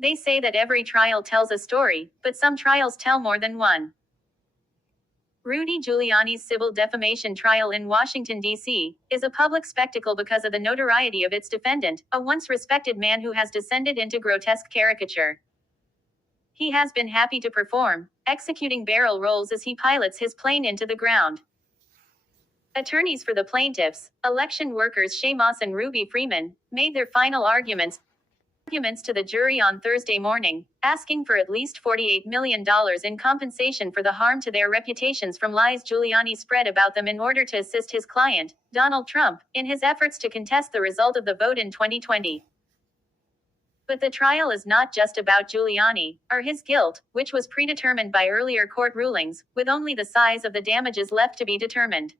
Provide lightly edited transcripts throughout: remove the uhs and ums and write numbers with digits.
They say that every trial tells a story, but some trials tell more than one. Rudy Giuliani's civil defamation trial in Washington, D.C., is a public spectacle because of the notoriety of its defendant, a once respected man who has descended into grotesque caricature. He has been happy to perform, executing barrel rolls as he pilots his plane into the ground. Attorneys for the plaintiffs, election workers Shay Moss and Ruby Freeman, made their final arguments to the jury on Thursday morning, asking for at least $48 million in compensation for the harm to their reputations from lies Giuliani spread about them in order to assist his client, Donald Trump, in his efforts to contest the result of the vote in 2020. But the trial is not just about Giuliani, or his guilt, which was predetermined by earlier court rulings, with only the size of the damages left to be determined.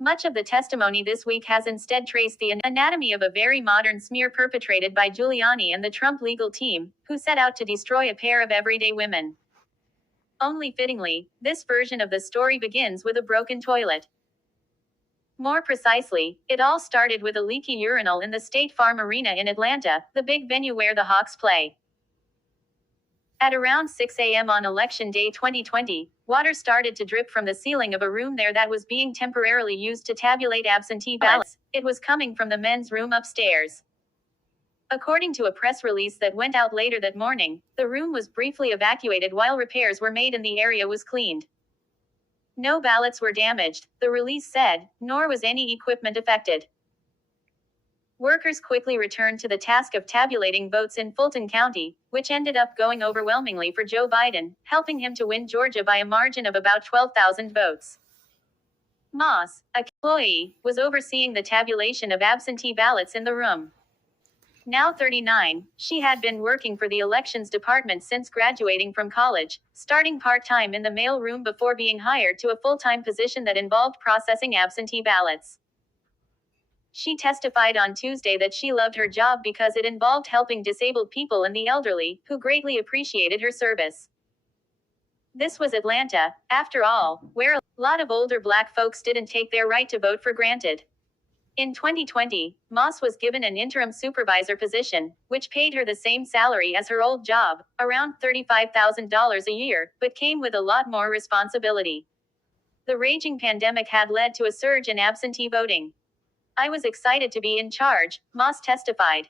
Much of the testimony this week has instead traced the anatomy of a very modern smear perpetrated by Giuliani and the Trump legal team, who set out to destroy a pair of everyday women. Only fittingly, this version of the story begins with a broken toilet. More precisely, it all started with a leaky urinal in the State Farm Arena in Atlanta, the big venue where the Hawks play. At around 6 a.m. on Election Day 2020, water started to drip from the ceiling of a room there that was being temporarily used to tabulate absentee ballots. It was coming from the men's room upstairs. According to a press release that went out later that morning, the room was briefly evacuated while repairs were made and the area was cleaned. No ballots were damaged, the release said, nor was any equipment affected. Workers quickly returned to the task of tabulating votes in Fulton County, which ended up going overwhelmingly for Joe Biden, helping him to win Georgia by a margin of about 12,000 votes. Moss, a employee, was overseeing the tabulation of absentee ballots in the room. Now 39, she had been working for the elections department since graduating from college, starting part-time in the mail room before being hired to a full-time position that involved processing absentee ballots. She testified on Tuesday that she loved her job because it involved helping disabled people and the elderly, who greatly appreciated her service. This was Atlanta, after all, where a lot of older Black folks didn't take their right to vote for granted. In 2020, Moss was given an interim supervisor position, which paid her the same salary as her old job, around $35,000 a year, but came with a lot more responsibility. The raging pandemic had led to a surge in absentee voting. I was excited to be in charge, Moss testified.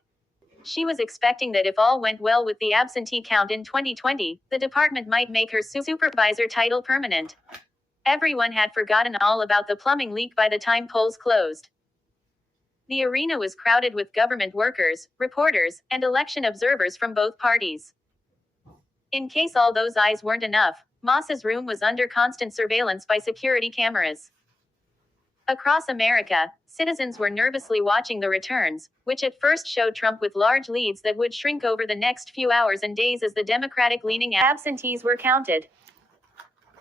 She was expecting that if all went well with the absentee count in 2020, the department might make her supervisor title permanent. Everyone had forgotten all about the plumbing leak by the time polls closed. The arena was crowded with government workers, reporters, and election observers from both parties. In case all those eyes weren't enough, Moss's room was under constant surveillance by security cameras. Across America, citizens were nervously watching the returns, which at first showed Trump with large leads that would shrink over the next few hours and days as the Democratic-leaning absentees were counted.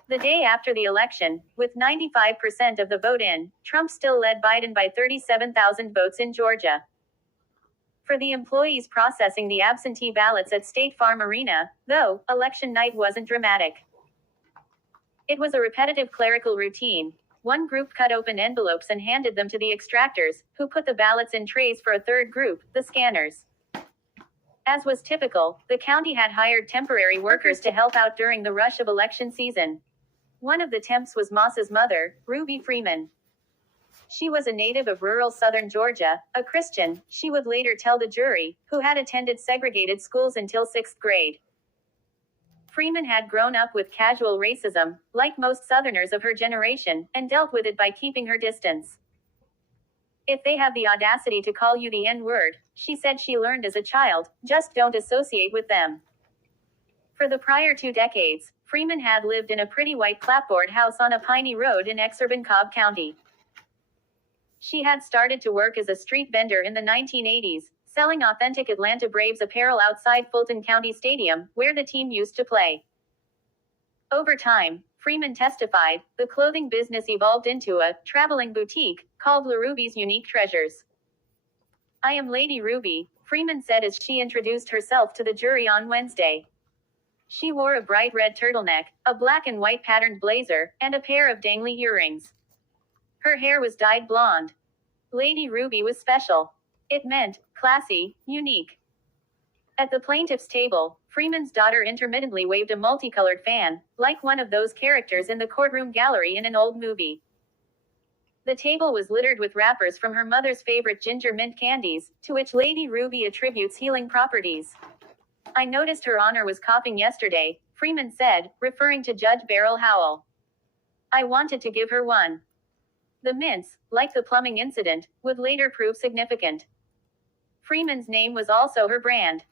The day after the election, with 95% of the vote in, Trump still led Biden by 37,000 votes in Georgia. For the employees processing the absentee ballots at State Farm Arena, though, election night wasn't dramatic. It was a repetitive clerical routine. One group cut open envelopes and handed them to the extractors, who put the ballots in trays for a third group, the scanners. As was typical, the county had hired temporary workers to help out during the rush of election season. One of the temps was Moss's mother, Ruby Freeman. She was a native of rural southern Georgia, a Christian, she would later tell the jury, who had attended segregated schools until 6th grade. Freeman had grown up with casual racism, like most Southerners of her generation, and dealt with it by keeping her distance. If they have the audacity to call you the N-word, she said she learned as a child, just don't associate with them. For the prior 2 decades, Freeman had lived in a pretty white clapboard house on a piney road in exurban Cobb County. She had started to work as a street vendor in the 1980s, selling authentic Atlanta Braves apparel outside Fulton County Stadium, where the team used to play. Over time, Freeman testified, the clothing business evolved into a traveling boutique called La Ruby's Unique Treasures. I am Lady Ruby, Freeman said as she introduced herself to the jury on Wednesday. She wore a bright red turtleneck, a black and white patterned blazer, and a pair of dangly earrings. Her hair was dyed blonde. Lady Ruby was special. It meant classy, unique. At the plaintiff's table, Freeman's daughter intermittently waved a multicolored fan, like one of those characters in the courtroom gallery in an old movie. The table was littered with wrappers from her mother's favorite ginger mint candies, to which Lady Ruby attributes healing properties. I noticed Her Honor was coughing yesterday, Freeman said, referring to Judge Beryl Howell. I wanted to give her one. The mints, like the plumbing incident, would later prove significant. Freeman's name was also her brand.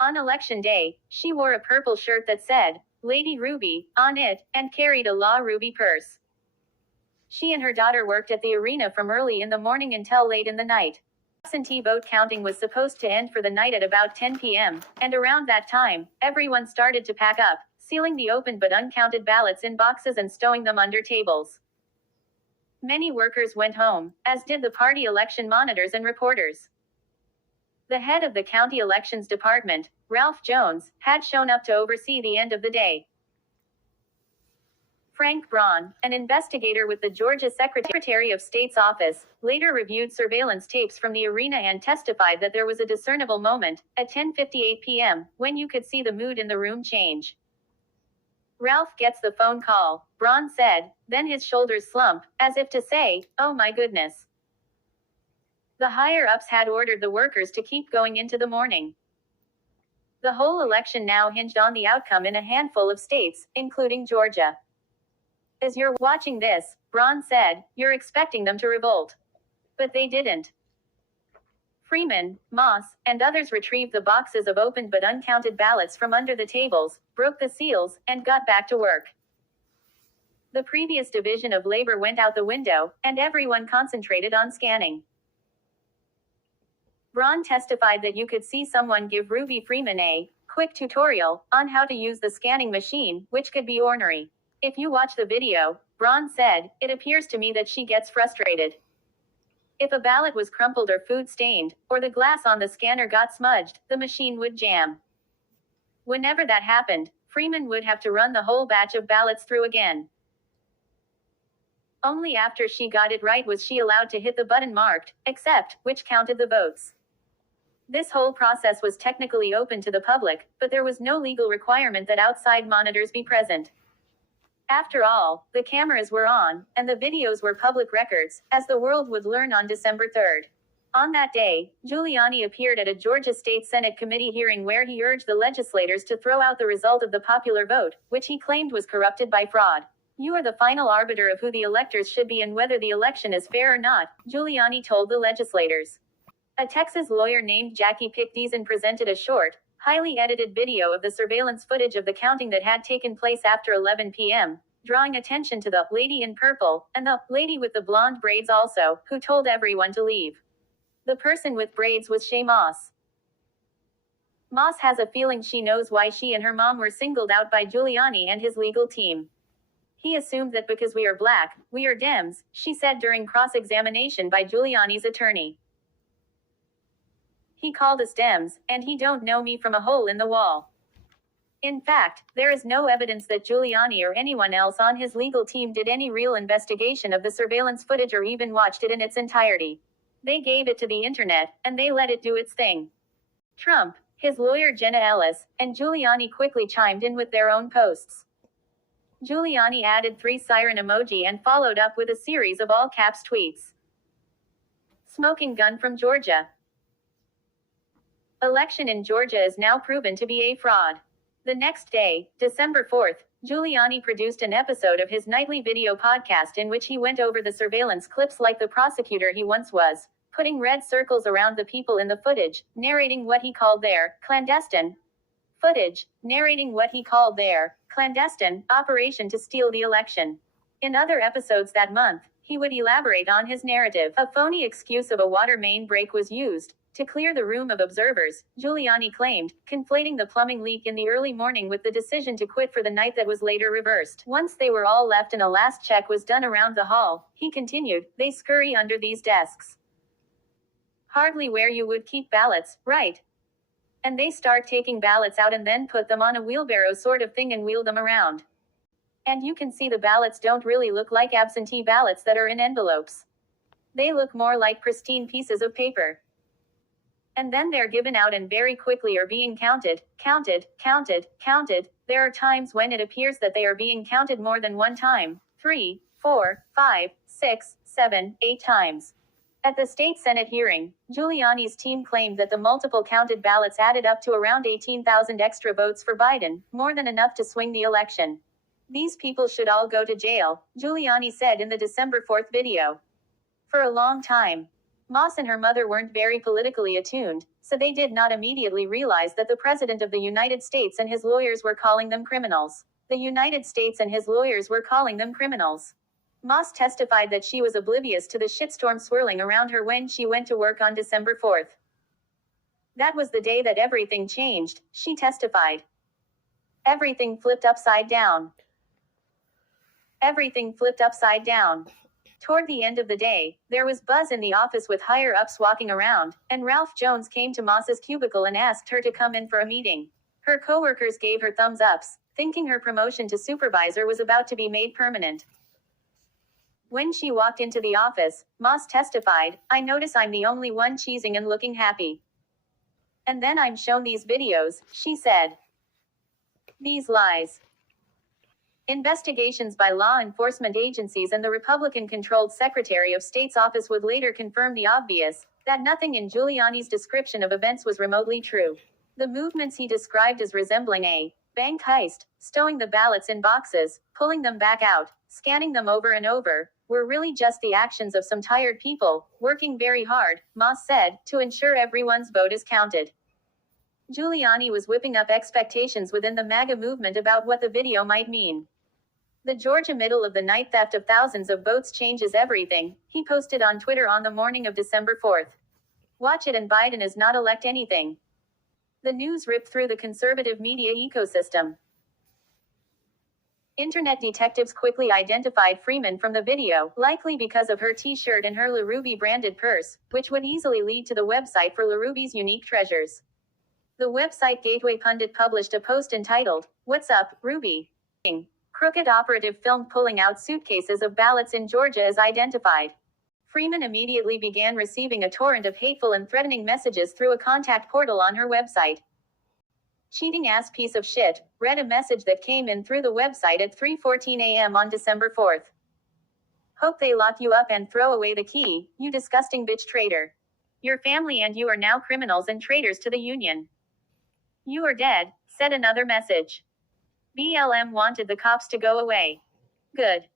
On election day, she wore a purple shirt that said, Lady Ruby, on it, and carried a La Ruby purse. She and her daughter worked at the arena from early in the morning until late in the night. Absentee vote counting was supposed to end for the night at about 10 p.m., and around that time, everyone started to pack up, sealing the opened but uncounted ballots in boxes and stowing them under tables. Many workers went home, as did the party election monitors and reporters. The head of the county elections department, Ralph Jones, had shown up to oversee the end of the day. Frank Braun, an investigator with the Georgia Secretary of State's office, later reviewed surveillance tapes from the arena and testified that there was a discernible moment, at 10:58 p.m., when you could see the mood in the room change. Ralph gets the phone call, Braun said, then his shoulders slump, as if to say, oh my goodness. The higher-ups had ordered the workers to keep going into the morning. The whole election now hinged on the outcome in a handful of states, including Georgia. As you're watching this, Braun said, you're expecting them to revolt. But they didn't. Freeman, Moss, and others retrieved the boxes of opened but uncounted ballots from under the tables, broke the seals, and got back to work. The previous division of labor went out the window, and everyone concentrated on scanning. Braun testified that you could see someone give Ruby Freeman a quick tutorial on how to use the scanning machine, which could be ornery. If you watch the video, Braun said, it appears to me that she gets frustrated. If a ballot was crumpled or food stained, or the glass on the scanner got smudged, the machine would jam. Whenever that happened, Freeman would have to run the whole batch of ballots through again. Only after she got it right was she allowed to hit the button marked, accept, which counted the votes. This whole process was technically open to the public, but there was no legal requirement that outside monitors be present. After all, the cameras were on, and the videos were public records, as the world would learn on December 3rd. On that day, Giuliani appeared at a Georgia State Senate committee hearing where he urged the legislators to throw out the result of the popular vote, which he claimed was corrupted by fraud. You are the final arbiter of who the electors should be and whether the election is fair or not, Giuliani told the legislators. A Texas lawyer named Jackie Pickdeason presented a short, highly edited video of the surveillance footage of the counting that had taken place after 11 p.m., drawing attention to the lady in purple, and the lady with the blonde braids also, who told everyone to leave. The person with braids was Shay Moss. Moss has a feeling she knows why she and her mom were singled out by Giuliani and his legal team. He assumed that because we are black, we are Dems, she said during cross-examination by Giuliani's attorney. He called us Dems, and he don't know me from a hole in the wall. In fact, there is no evidence that Giuliani or anyone else on his legal team did any real investigation of the surveillance footage or even watched it in its entirety. They gave it to the internet, and they let it do its thing. Trump, his lawyer Jenna Ellis, and Giuliani quickly chimed in with their own posts. Giuliani added 3 siren emoji and followed up with a series of all-caps tweets. Smoking gun from Georgia. Election in Georgia is now proven to be a fraud. The next day, December 4th, Giuliani produced an episode of his nightly video podcast in which he went over the surveillance clips like the prosecutor he once was, putting red circles around the people in the footage, narrating what he called their clandestine operation to steal the election. In other episodes that month, he would elaborate on his narrative. A phony excuse of a water main break was used to clear the room of observers, Giuliani claimed, conflating the plumbing leak in the early morning with the decision to quit for the night that was later reversed. Once they were all left and a last check was done around the hall, he continued, they scurry under these desks. Hardly where you would keep ballots, right? And they start taking ballots out and then put them on a wheelbarrow sort of thing and wheel them around. And you can see the ballots don't really look like absentee ballots that are in envelopes. They look more like pristine pieces of paper. And then they're given out and very quickly are being counted. There are times when it appears that they are being counted more than one time, 3, 4, 5, 6, 7, 8 times. At the state Senate hearing, Giuliani's team claimed that the multiple counted ballots added up to around 18,000 extra votes for Biden, more than enough to swing the election. These people should all go to jail, Giuliani said in the December 4th video. For a long time, Moss and her mother weren't very politically attuned, so they did not immediately realize that the President of the United States and his lawyers were calling them criminals. The United States and his lawyers were calling them criminals. Moss testified that she was oblivious to the shitstorm swirling around her when she went to work on December 4th. That was the day that everything changed, she testified. Everything flipped upside down. Everything flipped upside down. Toward the end of the day, there was buzz in the office with higher-ups walking around, and Ralph Jones came to Moss's cubicle and asked her to come in for a meeting. Her coworkers gave her thumbs-ups, thinking her promotion to supervisor was about to be made permanent. When she walked into the office, Moss testified, "I notice I'm the only one cheesing and looking happy. And then I'm shown these videos," she said. These lies. Investigations by law enforcement agencies and the Republican-controlled Secretary of State's office would later confirm the obvious, that nothing in Giuliani's description of events was remotely true. The movements he described as resembling a bank heist, stowing the ballots in boxes, pulling them back out, scanning them over and over, were really just the actions of some tired people, working very hard, Moss said, to ensure everyone's vote is counted. Giuliani was whipping up expectations within the MAGA movement about what the video might mean. The Georgia middle-of-the-night theft of thousands of votes changes everything, he posted on Twitter on the morning of December 4th. Watch it and Biden is not elect anything. The news ripped through the conservative media ecosystem. Internet detectives quickly identified Freeman from the video, likely because of her t-shirt and her LaRuby branded purse, which would easily lead to the website for LaRuby's unique treasures. The website Gateway Pundit published a post entitled, "What's Up, Ruby?" Crooked operative filmed pulling out suitcases of ballots in Georgia is identified. Freeman immediately began receiving a torrent of hateful and threatening messages through a contact portal on her website. "Cheating ass piece of shit," read a message that came in through the website at 3:14 a.m. on December 4th. "Hope they lock you up and throw away the key, you disgusting bitch traitor. Your family and you are now criminals and traitors to the Union. You are dead," said another message. "BLM wanted the cops to go away. Good.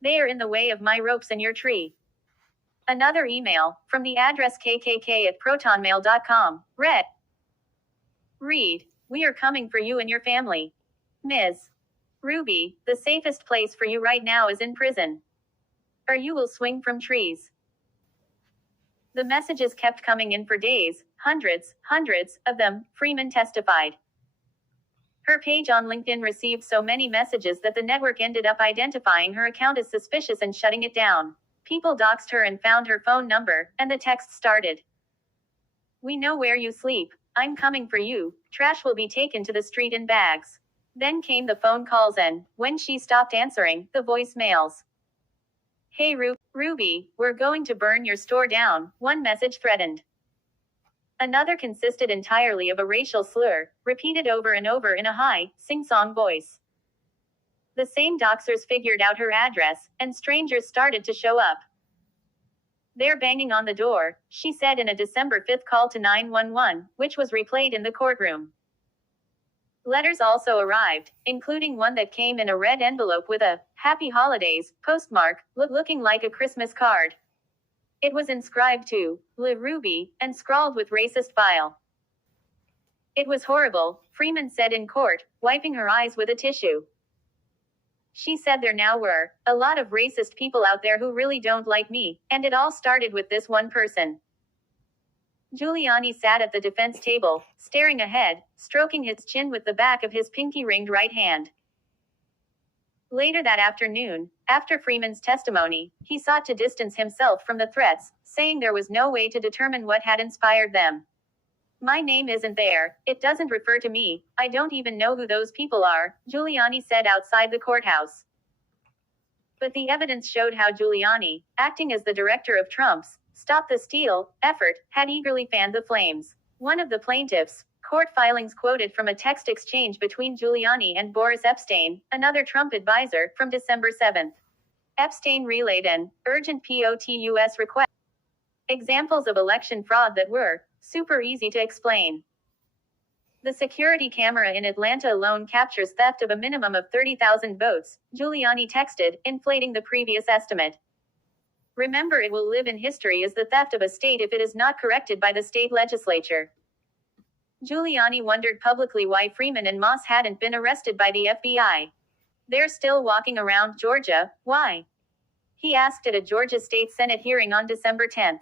They are in the way of my ropes and your tree." Another email, from the address kkk@protonmail.com, read, "We are coming for you and your family. Ms. Ruby, the safest place for you right now is in prison. Or you will swing from trees." The messages kept coming in for days, hundreds of them, Freeman testified. Her page on LinkedIn received so many messages that the network ended up identifying her account as suspicious and shutting it down. People doxed her and found her phone number, and the text started. "We know where you sleep. I'm coming for you. Trash will be taken to the street in bags." Then came the phone calls and, when she stopped answering, the voicemails. "Hey Ruby, we're going to burn your store down," one message threatened. Another consisted entirely of a racial slur, repeated over and over in a high, sing-song voice. The same doxers figured out her address, and strangers started to show up. "They're banging on the door," she said in a December 5th call to 911, which was replayed in the courtroom. Letters also arrived, including one that came in a red envelope with a "Happy Holidays" postmark, looking like a Christmas card. It was inscribed to La Ruby, and scrawled with racist bile. "It was horrible," Freeman said in court, wiping her eyes with a tissue. She said there now were a lot of racist people out there who really don't like me, and it all started with this one person. Giuliani sat at the defense table, staring ahead, stroking his chin with the back of his pinky-ringed right hand. Later that afternoon, after Freeman's testimony, he sought to distance himself from the threats, saying there was no way to determine what had inspired them. "My name isn't there, it doesn't refer to me, I don't even know who those people are," Giuliani said outside the courthouse. But the evidence showed how Giuliani, acting as the director of Trump's Stop the Steal effort had eagerly fanned the flames. One of the plaintiffs' court filings quoted from a text exchange between Giuliani and Boris Epstein, another Trump advisor, from December 7. Epstein relayed an urgent POTUS request. Examples of election fraud that were super easy to explain. The security camera in Atlanta alone captures theft of a minimum of 30,000 votes, Giuliani texted, inflating the previous estimate. Remember, it will live in history as the theft of a state if it is not corrected by the state legislature. Giuliani wondered publicly why Freeman and Moss hadn't been arrested by the FBI. They're still walking around Georgia, why? He asked at a Georgia State Senate hearing on December 10.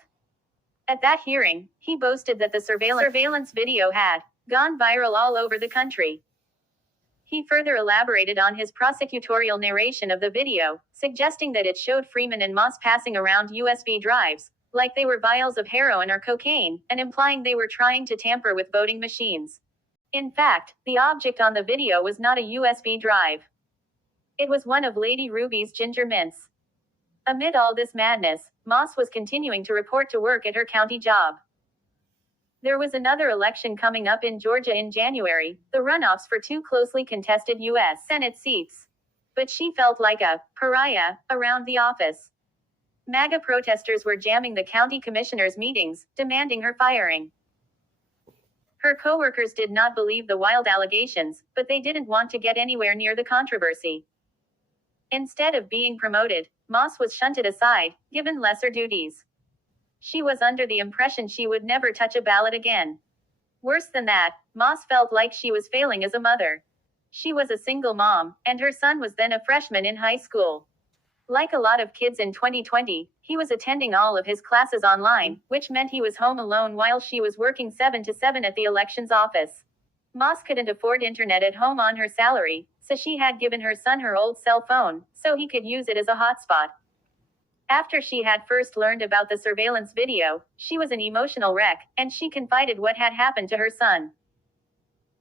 At that hearing, he boasted that the surveillance video had gone viral all over the country. He further elaborated on his prosecutorial narration of the video, suggesting that it showed Freeman and Moss passing around USB drives, like they were vials of heroin or cocaine, and implying they were trying to tamper with voting machines. In fact, the object on the video was not a USB drive. It was one of Lady Ruby's ginger mints. Amid all this madness, Moss was continuing to report to work at her county job. There was another election coming up in Georgia in January, the runoffs for two closely contested U.S. Senate seats. But she felt like a pariah around the office. MAGA protesters were jamming the county commissioners' meetings, demanding her firing. Her coworkers did not believe the wild allegations, but they didn't want to get anywhere near the controversy. Instead of being promoted, Moss was shunted aside, given lesser duties. She was under the impression she would never touch a ballot again. Worse than that, Moss felt like she was failing as a mother. She was a single mom, and her son was then a freshman in high school. Like a lot of kids in 2020, he was attending all of his classes online, which meant he was home alone while she was working 7 to 7 at the elections office. Moss couldn't afford internet at home on her salary, so she had given her son her old cell phone, so he could use it as a hotspot. After she had first learned about the surveillance video, she was an emotional wreck, and she confided what had happened to her son.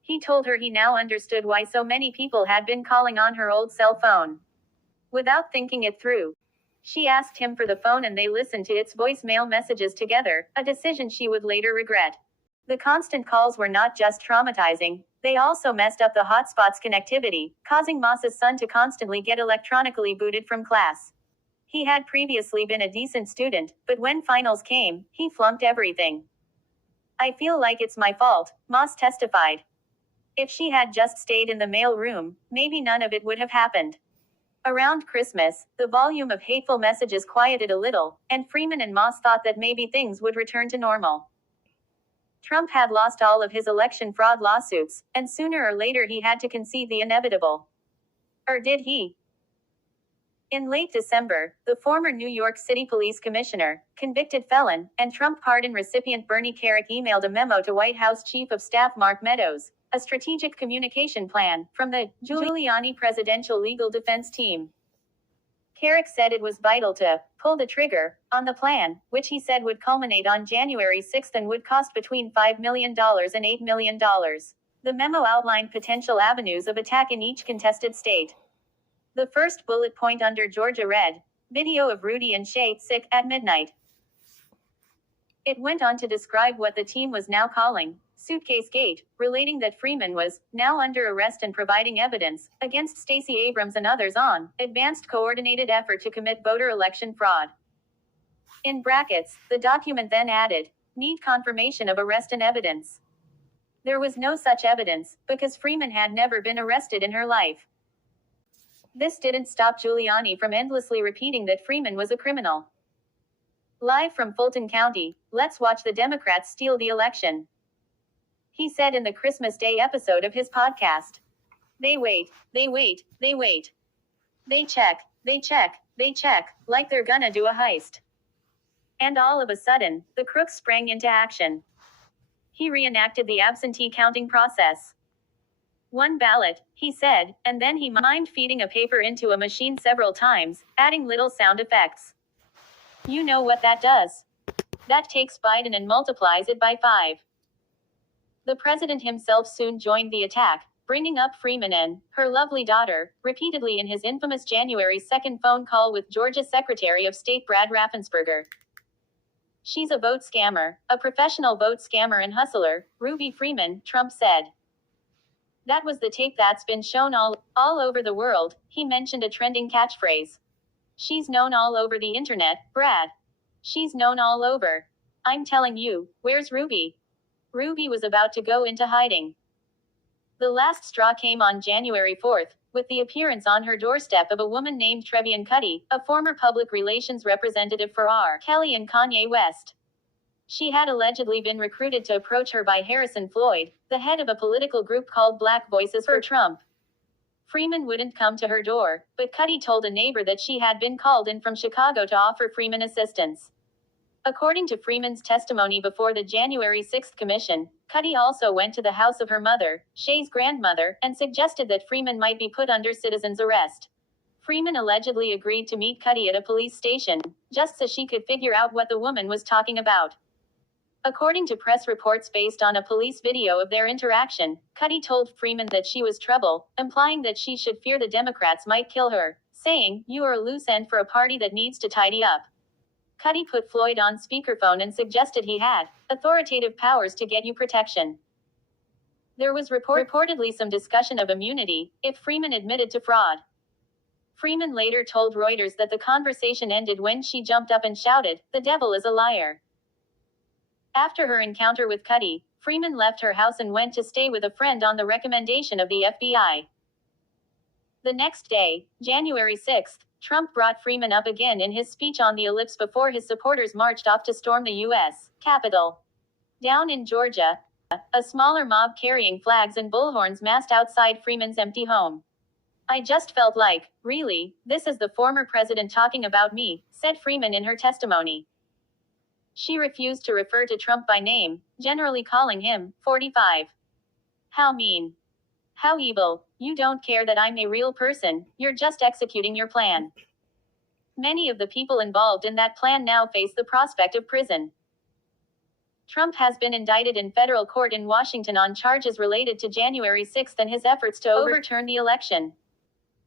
He told her he now understood why so many people had been calling on her old cell phone. Without thinking it through, she asked him for the phone and they listened to its voicemail messages together, a decision she would later regret. The constant calls were not just traumatizing, they also messed up the hotspot's connectivity, causing Moss's son to constantly get electronically booted from class. He had previously been a decent student, but when finals came, he flunked everything. I feel like it's my fault, Moss testified. If she had just stayed in the mail room, maybe none of it would have happened. Around Christmas, the volume of hateful messages quieted a little, and Freeman and Moss thought that maybe things would return to normal. Trump had lost all of his election fraud lawsuits, and sooner or later he had to concede the inevitable. Or did he? In late December, the former New York City Police Commissioner, convicted felon, and Trump pardon recipient Bernie Kerik emailed a memo to White House Chief of Staff Mark Meadows, a strategic communication plan from the Giuliani Presidential Legal Defense Team. Kerik said it was vital to pull the trigger on the plan, which he said would culminate on January 6 and would cost between $5 million and $8 million. The memo outlined potential avenues of attack in each contested state. The first bullet point under Georgia read, video of Rudy and Shay sick at midnight. It went on to describe what the team was now calling Suitcase Gate, relating that Freeman was now under arrest and providing evidence against Stacey Abrams and others on advanced coordinated effort to commit voter election fraud. In brackets, the document then added, need confirmation of arrest and evidence. There was no such evidence, because Freeman had never been arrested in her life. This didn't stop Giuliani from endlessly repeating that Freeman was a criminal. Live from Fulton County, let's watch the Democrats steal the election, he said in the Christmas Day episode of his podcast. They wait, they wait, they wait. They check, they check, they check, like they're gonna do a heist. And all of a sudden, the crooks sprang into action. He reenacted the absentee counting process. One ballot, he said, and then he mimed feeding a paper into a machine several times, adding little sound effects. You know what that does. That takes Biden and multiplies it by 5. The president himself soon joined the attack, bringing up Freeman and her lovely daughter, repeatedly in his infamous January 2 phone call with Georgia Secretary of State Brad Raffensperger. She's a vote scammer, a professional vote scammer and hustler, Ruby Freeman, Trump said. That was the tape that's been shown all over the world, he mentioned a trending catchphrase. She's known all over the internet, Brad. She's known all over. I'm telling you, where's Ruby? Ruby was about to go into hiding. The last straw came on January 4th, with the appearance on her doorstep of a woman named Trevian Cuddy, a former public relations representative for R. Kelly and Kanye West. She had allegedly been recruited to approach her by Harrison Floyd, the head of a political group called Black Voices for Trump. Freeman wouldn't come to her door, but Cuddy told a neighbor that she had been called in from Chicago to offer Freeman assistance. According to Freeman's testimony before the January 6th commission, Cuddy also went to the house of her mother, Shay's grandmother, and suggested that Freeman might be put under citizen's arrest. Freeman allegedly agreed to meet Cuddy at a police station, just so she could figure out what the woman was talking about. According to press reports based on a police video of their interaction, Cuddy told Freeman that she was trouble, implying that she should fear the Democrats might kill her, saying, "You are a loose end for a party that needs to tidy up." Cuddy put Floyd on speakerphone and suggested he had authoritative powers to get you protection. There was reportedly some discussion of immunity if Freeman admitted to fraud. Freeman later told Reuters that the conversation ended when she jumped up and shouted, "The devil is a liar." After her encounter with Cuddy, Freeman left her house and went to stay with a friend on the recommendation of the FBI. The next day, January 6th, Trump brought Freeman up again in his speech on the ellipse before his supporters marched off to storm the U.S. Capitol. Down in Georgia, a smaller mob carrying flags and bullhorns massed outside Freeman's empty home. "I just felt like, really, this is the former president talking about me," said Freeman in her testimony. She refused to refer to Trump by name, generally calling him 45. "How mean. How evil. You don't care that I'm a real person, you're just executing your plan." Many of the people involved in that plan now face the prospect of prison. Trump has been indicted in federal court in Washington on charges related to January 6th and his efforts to overturn the election.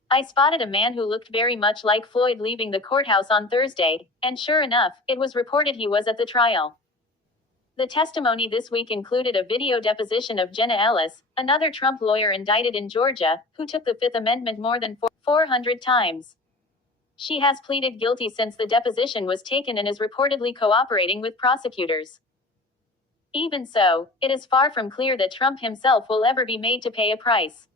"I spotted a man who looked very much like Floyd leaving the courthouse on Thursday, and sure enough, it was reported he was at the trial." The testimony this week included a video deposition of Jenna Ellis, another Trump lawyer indicted in Georgia, who took the Fifth Amendment more than 400 times. She has pleaded guilty since the deposition was taken and is reportedly cooperating with prosecutors. Even so, it is far from clear that Trump himself will ever be made to pay a price.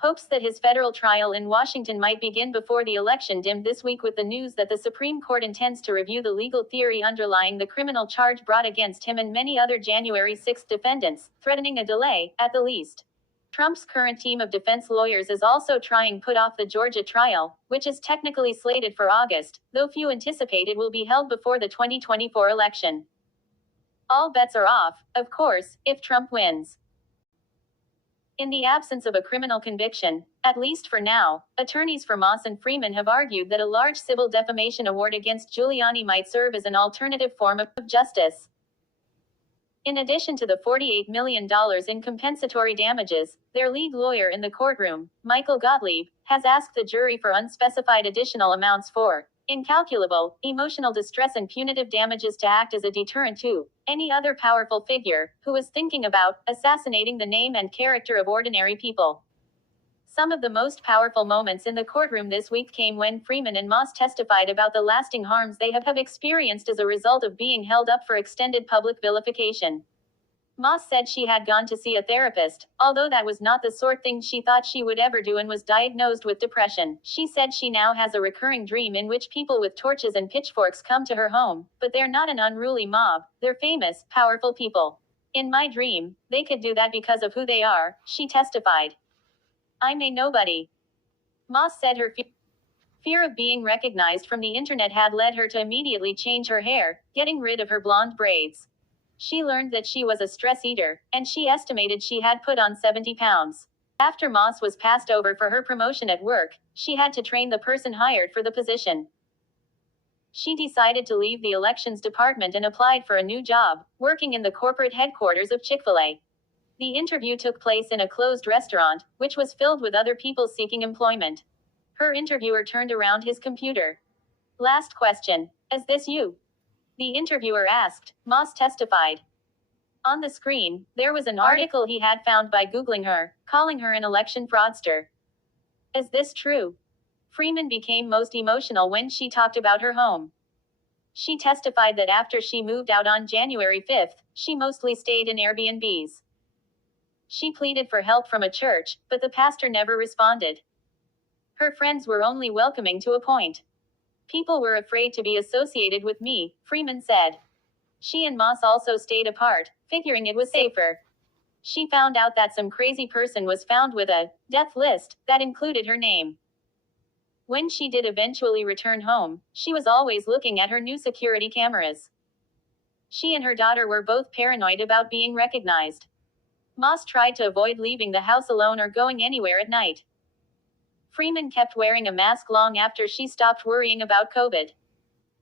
Hopes that his federal trial in Washington might begin before the election dimmed this week with the news that the Supreme Court intends to review the legal theory underlying the criminal charge brought against him and many other January 6 defendants, threatening a delay, at the least. Trump's current team of defense lawyers is also trying to put off the Georgia trial, which is technically slated for August, though few anticipate it will be held before the 2024 election. All bets are off, of course, if Trump wins. In the absence of a criminal conviction, at least for now, attorneys for Moss and Freeman have argued that a large civil defamation award against Giuliani might serve as an alternative form of justice. In addition to the $48 million in compensatory damages, their lead lawyer in the courtroom, Michael Gottlieb, has asked the jury for unspecified additional amounts for incalculable, emotional distress and punitive damages to act as a deterrent to any other powerful figure who is thinking about assassinating the name and character of ordinary people. Some of the most powerful moments in the courtroom this week came when Freeman and Moss testified about the lasting harms they have experienced as a result of being held up for extended public vilification. Moss said she had gone to see a therapist, although that was not the sort of thing she thought she would ever do, and was diagnosed with depression. She said she now has a recurring dream in which people with torches and pitchforks come to her home, but they're not an unruly mob, they're famous, powerful people. "In my dream, they could do that because of who they are," she testified. "I'm a nobody." Moss said her fear of being recognized from the internet had led her to immediately change her hair, getting rid of her blonde braids. She learned that she was a stress eater, and she estimated she had put on 70 pounds. After Moss was passed over for her promotion at work, she had to train the person hired for the position. She decided to leave the elections department and applied for a new job, working in the corporate headquarters of Chick-fil-A. The interview took place in a closed restaurant, which was filled with other people seeking employment. Her interviewer turned around his computer. "Last question. Is this you?" The interviewer asked. Moss testified. On the screen, there was an article he had found by Googling her, calling her an election fraudster. Is this true? Freeman became most emotional when she talked about her home. She testified that after she moved out on January 5th, she mostly stayed in Airbnbs. She pleaded for help from a church, but the pastor never responded. Her friends were only welcoming to a point. People were afraid to be associated with me, Freeman said. She and Moss also stayed apart, figuring it was safer. She found out that some crazy person was found with a death list that included her name. When she did eventually return home, she was always looking at her new security cameras. She and her daughter were both paranoid about being recognized. Moss tried to avoid leaving the house alone or going anywhere at night. Freeman kept wearing a mask long after she stopped worrying about COVID.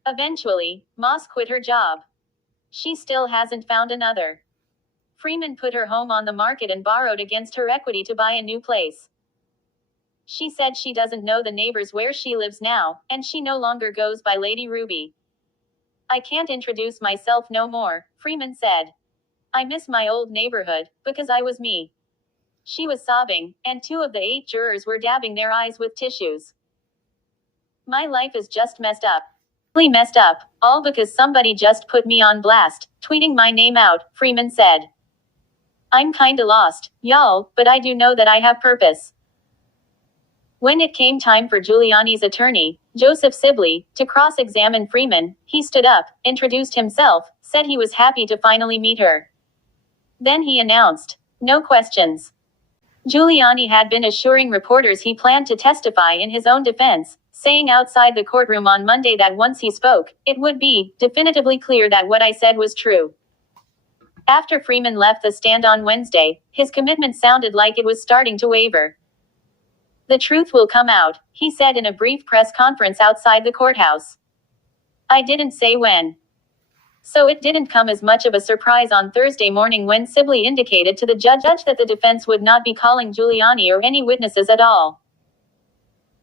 Eventually, Moss quit her job. She still hasn't found another. Freeman put her home on the market and borrowed against her equity to buy a new place. She said she doesn't know the neighbors where she lives now, and she no longer goes by Lady Ruby. I can't introduce myself no more, Freeman said. I miss my old neighborhood, because I was me. She was sobbing, and 2 of the 8 jurors were dabbing their eyes with tissues. My life is just messed up. Really messed up, all because somebody just put me on blast, tweeting my name out, Freeman said. I'm kinda lost, y'all, but I do know that I have purpose. When it came time for Giuliani's attorney, Joseph Sibley, to cross-examine Freeman, he stood up, introduced himself, said he was happy to finally meet her. Then he announced, no questions. Giuliani had been assuring reporters he planned to testify in his own defense, saying outside the courtroom on Monday that once he spoke, it would be definitively clear that what I said was true. After Freeman left the stand on Wednesday, his commitment sounded like it was starting to waver. The truth will come out, he said in a brief press conference outside the courthouse. I didn't say when. So it didn't come as much of a surprise on Thursday morning when Sibley indicated to the judge that the defense would not be calling Giuliani or any witnesses at all.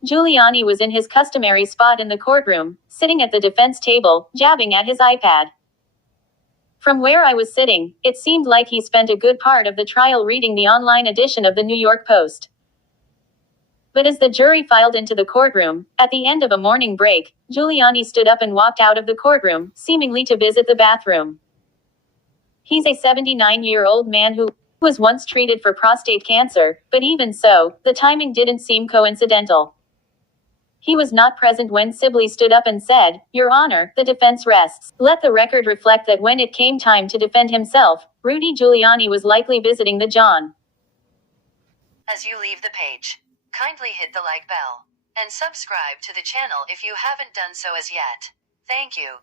Giuliani was in his customary spot in the courtroom, sitting at the defense table, jabbing at his iPad. From where I was sitting, it seemed like he spent a good part of the trial reading the online edition of the New York Post. But as the jury filed into the courtroom, at the end of a morning break, Giuliani stood up and walked out of the courtroom, seemingly to visit the bathroom. He's a 79-year-old man who was once treated for prostate cancer, but even so, the timing didn't seem coincidental. He was not present when Sibley stood up and said, Your Honor, the defense rests. Let the record reflect that when it came time to defend himself, Rudy Giuliani was likely visiting the John. As you leave the page, kindly hit the like bell and subscribe to the channel if you haven't done so as yet. Thank you.